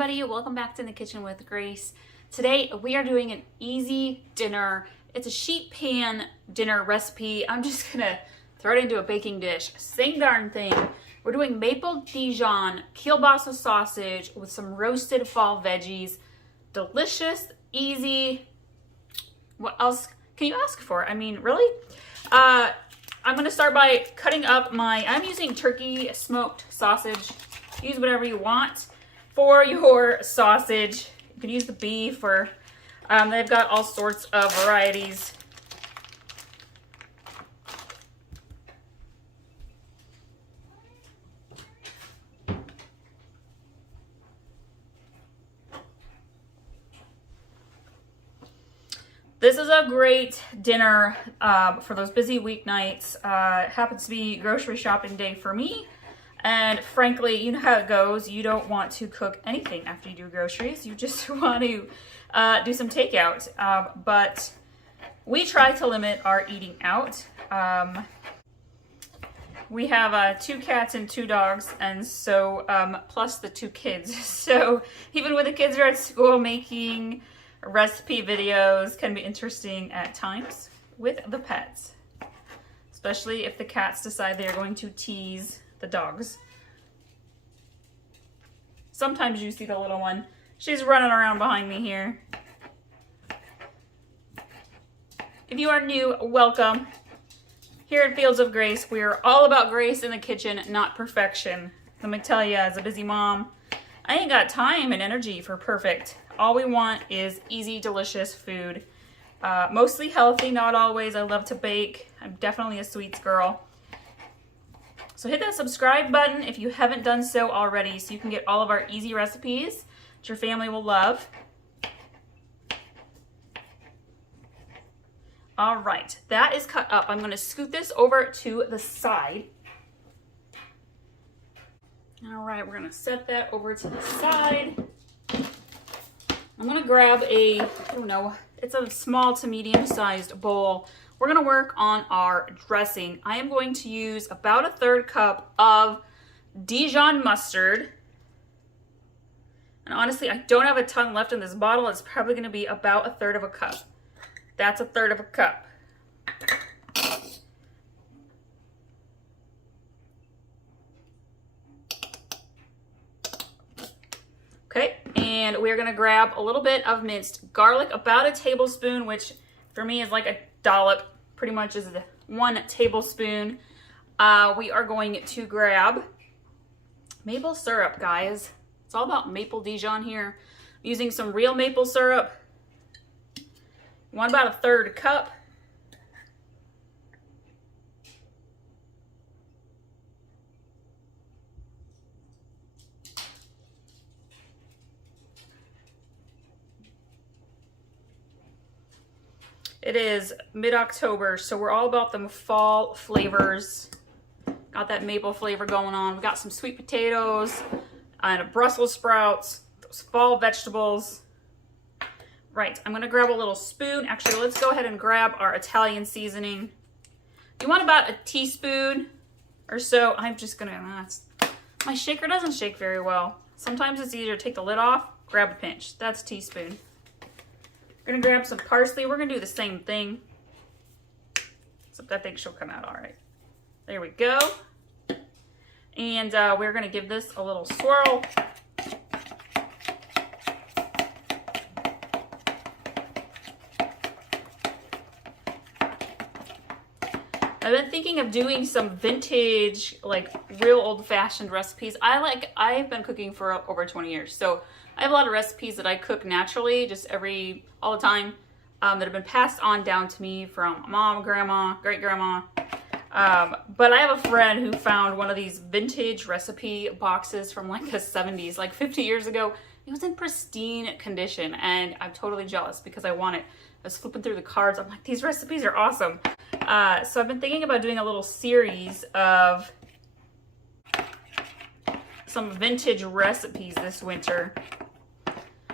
everybody, welcome back to In the Kitchen with Grace. Today we are doing an easy dinner. It's a sheet pan dinner recipe. I'm just gonna throw it into a baking dish. Same darn thing. We're doing maple Dijon Kielbasa sausage with some roasted fall veggies. Delicious, easy. What else can you ask for? I mean, really? I'm gonna start by cutting up I'm using turkey smoked sausage. Use whatever you want for your sausage. You can use the beef or they've got all sorts of varieties. This is a great dinner for those busy weeknights. It happens to be grocery shopping day for me. And frankly, you know how it goes. You don't want to cook anything after you do groceries. You just want to do some takeout. But we try to limit our eating out. We have 2 cats and 2 dogs, and so plus the 2 kids. So even when the kids are at school, making recipe videos can be interesting at times with the pets, especially if the cats decide they are going to tease the dogs. Sometimes you see the little one. She's running around behind me here. If you are new, welcome. Here at Fields of Grace, we are all about grace in the kitchen, not perfection. Let me tell you, as a busy mom, I ain't got time and energy for perfect. All we want is easy, delicious food. Mostly healthy, not always. I love to bake. I'm definitely a sweets girl. So hit that subscribe button if you haven't done so already so you can get all of our easy recipes that your family will love. All right, that is cut up. I'm going to scoot this over to the side. All right, we're going to set that over to the side. I'm going to grab I don't know, it's a small to medium sized bowl. We're gonna work on our dressing. I am going to use about 1/3 cup of Dijon mustard. And honestly, I don't have a ton left in this bottle. It's probably gonna be about 1/3 of a cup. That's 1/3 of a cup. Okay, and we're gonna grab a little bit of minced garlic, about a tablespoon, which for me is like a dollop, pretty much is 1 tablespoon. We are going to grab maple syrup, guys. It's all about maple Dijon here. I'm using some real maple syrup. You want about 1/3 cup. It is mid-October, so we're all about them fall flavors. Got that maple flavor going on. We got some sweet potatoes and Brussels sprouts, those fall vegetables. Right, I'm gonna grab a little spoon. Actually, let's go ahead and grab our Italian seasoning. You want about a teaspoon or so. I'm just gonna, my shaker doesn't shake very well. Sometimes it's easier to take the lid off, grab a pinch. That's a teaspoon. We're gonna grab some parsley. We're gonna do the same thing, except I think she'll come out all right. There we go. And we're gonna give this a little swirl. I've been thinking of doing some vintage, like real old-fashioned recipes. I've been cooking for over 20 years, so I have a lot of recipes that I cook naturally, just all the time, that have been passed on down to me from mom, grandma, great-grandma. But I have a friend who found one of these vintage recipe boxes from like the 70s, like 50 years ago. It was in pristine condition, and I'm totally jealous because I want it. I was flipping through the cards. I'm like, these recipes are awesome. So I've been thinking about doing a little series of some vintage recipes this winter.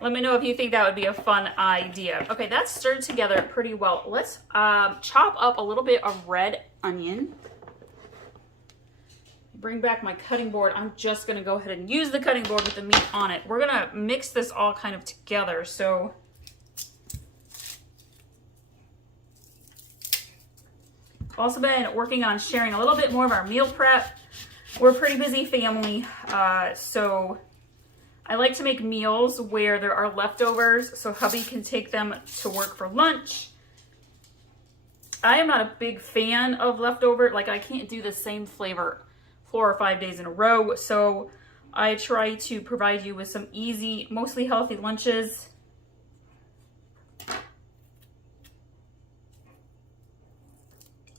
Let me know if you think that would be a fun idea. Okay, that's stirred together pretty well. Let's chop up a little bit of red onion. bring back my cutting board, I'm just gonna go ahead and use the cutting board with the meat on it. We're gonna mix this all kind of together. So I've also been working on sharing a little bit more of our meal prep. We're a pretty busy family, so I like to make meals where there are leftovers so hubby can take them to work for lunch. I am not a big fan of leftover, like I can't do the same flavor 4 or 5 days in a row, so I try to provide you with some easy, mostly healthy lunches.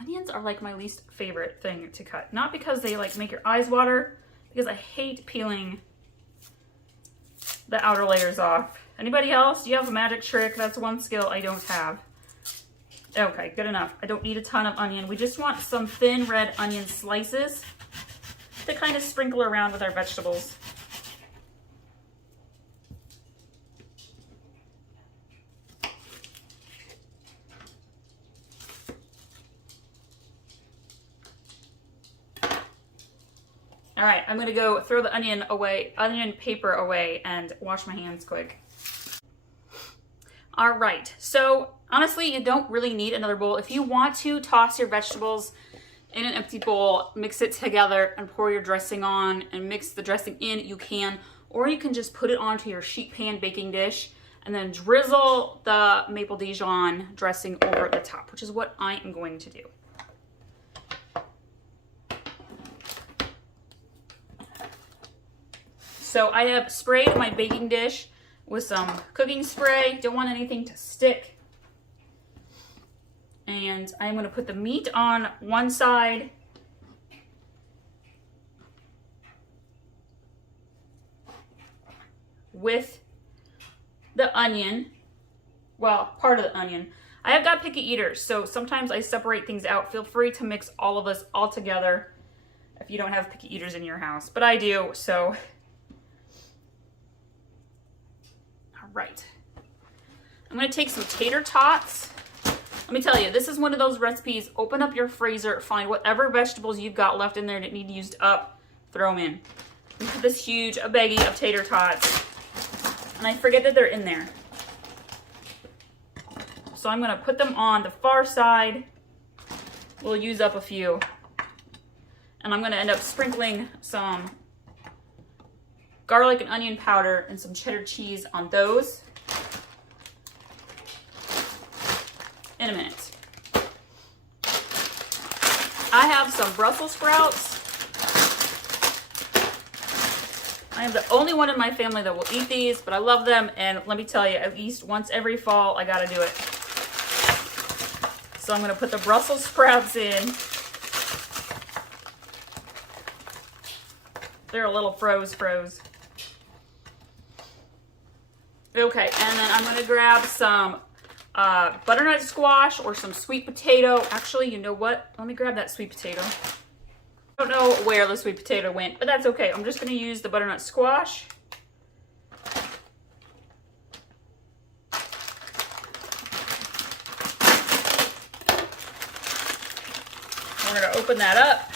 Onions are like my least favorite thing to cut. Not because they like make your eyes water, because I hate peeling the outer layers off. Anybody else? Do you have a magic trick? That's one skill I don't have. Okay, good enough. I don't need a ton of onion. We just want some thin red onion slices to kind of sprinkle around with our vegetables. All right, I'm gonna go throw the onion paper away and wash my hands quick. All right, so honestly, you don't really need another bowl. If you want to toss your vegetables in an empty bowl, mix it together and pour your dressing on and mix the dressing in, you can, or you can just put it onto your sheet pan baking dish and then drizzle the maple Dijon dressing over the top, which is what I am going to do. So I have sprayed my baking dish with some cooking spray. Don't want anything to stick. And I'm going to put the meat on one side. With the onion. Well, part of the onion. I have got picky eaters, so sometimes I separate things out. Feel free to mix all of this all together if you don't have picky eaters in your house. But I do, so... Right. I'm going to take some tater tots. Let me tell you, this is one of those recipes. Open up your freezer, find whatever vegetables you've got left in there that need used up, throw them in. We have this huge baggie of tater tots, and I forget that they're in there. So I'm going to put them on the far side. We'll use up a few. And I'm going to end up sprinkling some garlic and onion powder and some cheddar cheese on those in a minute. I have some Brussels sprouts. I am the only one in my family that will eat these, but I love them, and let me tell you, at least once every fall, I gotta do it. So I'm gonna put the Brussels sprouts in. They're a little froze. Okay, and then I'm going to grab some butternut squash or some sweet potato. Actually, you know what? Let me grab that sweet potato. I don't know where the sweet potato went, but that's okay. I'm just going to use the butternut squash. We're going to open that up.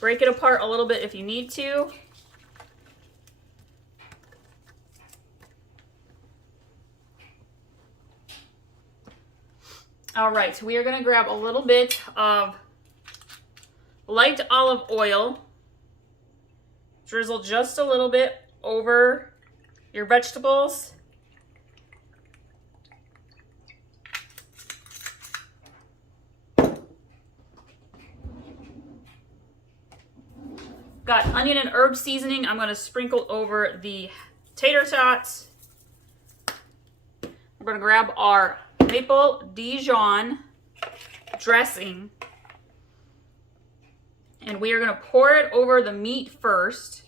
Break it apart a little bit if you need to. All right, so we are going to grab a little bit of light olive oil. Drizzle just a little bit over your vegetables. Got onion and herb seasoning. I'm going to sprinkle over the tater tots. We're going to grab our maple Dijon dressing, and we are going to pour it over the meat first.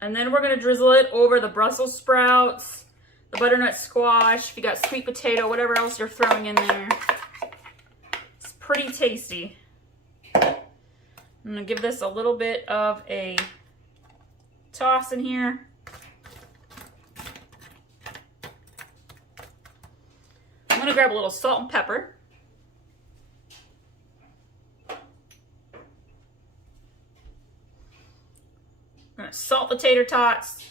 And then we're going to drizzle it over the Brussels sprouts, the butternut squash, if you got sweet potato, whatever else you're throwing in there. It's pretty tasty. I'm going to give this a little bit of a toss in here. gonna grab a little salt and pepper. I'm gonna salt the tater tots,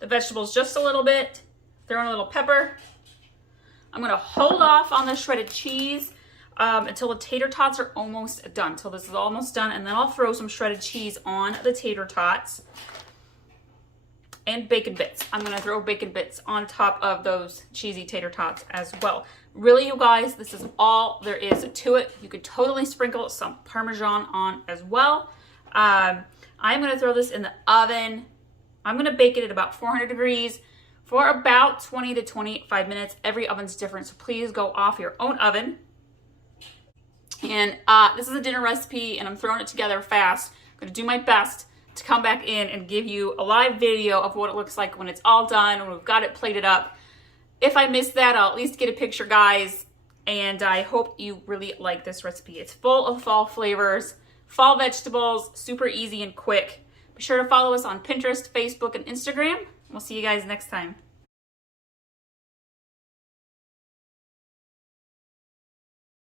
the vegetables just a little bit, throw in a little pepper. I'm gonna hold off on the shredded cheese until the tater tots are almost done, until this is almost done, and then I'll throw some shredded cheese on the tater tots and bacon bits. I'm gonna throw bacon bits on top of those cheesy tater tots as well. Really, you guys, this is all there is to it. You could totally sprinkle some Parmesan on as well. I'm gonna throw this in the oven. I'm gonna bake it at about 400 degrees for about 20 to 25 minutes. Every oven's different, so please go off your own oven. And this is a dinner recipe, and I'm throwing it together fast. I'm gonna do my best to come back in and give you a live video of what it looks like when it's all done, when we've got it plated up. If I miss that, I'll at least get a picture, guys. And I hope you really like this recipe. It's full of fall flavors, fall vegetables, super easy and quick. Be sure to follow us on Pinterest, Facebook, and Instagram. We'll see you guys next time.